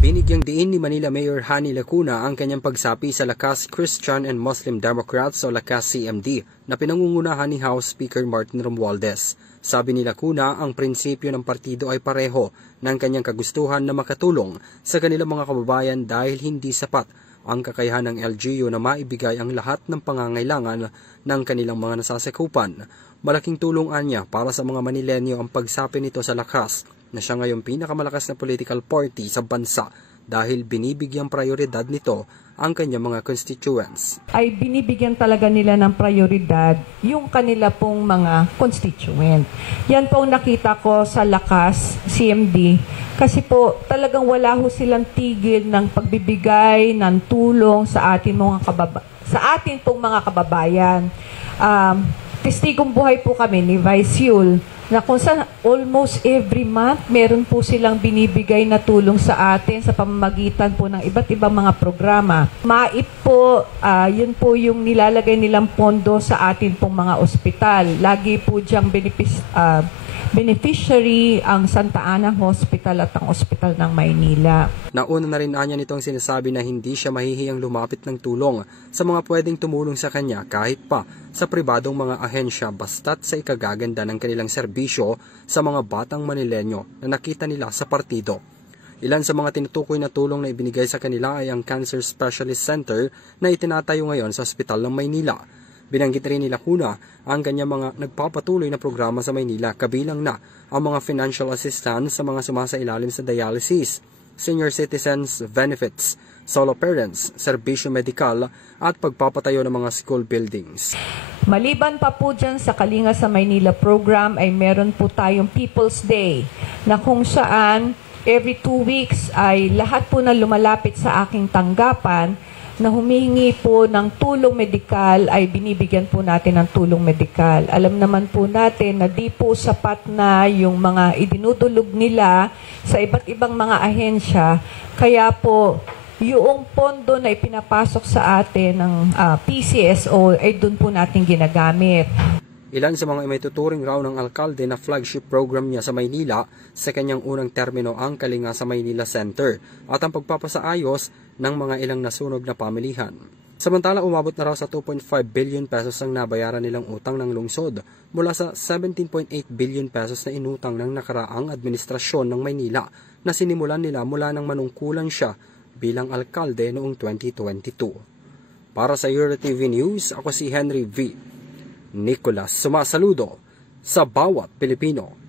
Binigyang diin ni Manila Mayor Hani Lacuna ang kanyang pagsapi sa Lakas Christian and Muslim Democrats o Lakas CMD na pinangungunahan ni House Speaker Martin Romualdez. Sabi ni Lacuna, ang prinsipyo ng partido ay pareho ng kanyang kagustuhan na makatulong sa kanilang mga kababayan dahil hindi sapat ang kakayahan ng LGU na maibigay ang lahat ng pangangailangan ng kanilang mga nasasakupan. Malaking tulungan niya para sa mga Manilenyo ang pagsapi nito sa Lakas na siya ngayong pinakamalakas na political party sa bansa dahil binibigyang prioridad nito ang kanyang mga constituents. Ay binibigyan talaga nila ng prioridad yung kanila pong mga constituent. Yan po nakita ko sa Lakas CMD kasi po talagang wala ho silang tigil ng pagbibigay ng tulong sa atin pong mga kababayan. Testigong buhay po kami ni Vice Yul na kung saan almost every month meron po silang binibigay na tulong sa atin sa pamamagitan po ng iba't ibang mga programa. MAIP po, yun po yung nilalagay nilang pondo sa atin pong mga ospital. Lagi po diyang beneficiary ang Santa Ana Hospital at ang Ospital ng Maynila. Nauna na rin niya nitong sinasabi na hindi siya mahihiyang lumapit ng tulong sa mga pwedeng tumulong sa kanya kahit pa sa pribadong mga ahensya basta't sa ikagaganda ng kanilang serbisyo sa mga batang Manilenyo na nakita nila sa partido. Ilan sa mga tinutukoy na tulong na ibinigay sa kanila ay ang Cancer Specialist Center na itinatayo ngayon sa Ospital ng Maynila. Binanggit rin ni Lacuna ang kanyang mga nagpapatuloy na programa sa Maynila kabilang na ang mga financial assistance sa mga sumasailalim sa dialysis, senior citizens benefits, solo parents, serbisyo medikal at pagpapatayo ng mga school buildings. Maliban pa po dyan sa Kalinga sa Maynila program ay meron po tayong People's Day na kung saan every 2 weeks ay lahat po na lumalapit sa aking tanggapan na humingi po ng tulong medikal ay binibigyan po natin ng tulong medikal. Alam naman po natin na di po sapat na yung mga idinudulog nila sa iba't ibang mga ahensya. Kaya po yung pondo na ipinapasok sa atin ng PCSO ay doon po natin ginagamit. Ilan sa mga maituturing raw ng alkalde na flagship program niya sa Maynila sa kanyang unang termino ang Kalinga sa Maynila Center at ang pagpapasaayos ng mga ilang nasunog na pamilihan. Samantala umabot na raw sa 2.5 billion pesos ang nabayaran nilang utang ng lungsod mula sa 17.8 billion pesos na inutang ng nakaraang administrasyon ng Maynila na sinimulan nila mula nang manungkulan siya bilang alkalde noong 2022. Para sa EuroTV News, ako si Henry V. Nicolas sumasaludo sa bawat Pilipino.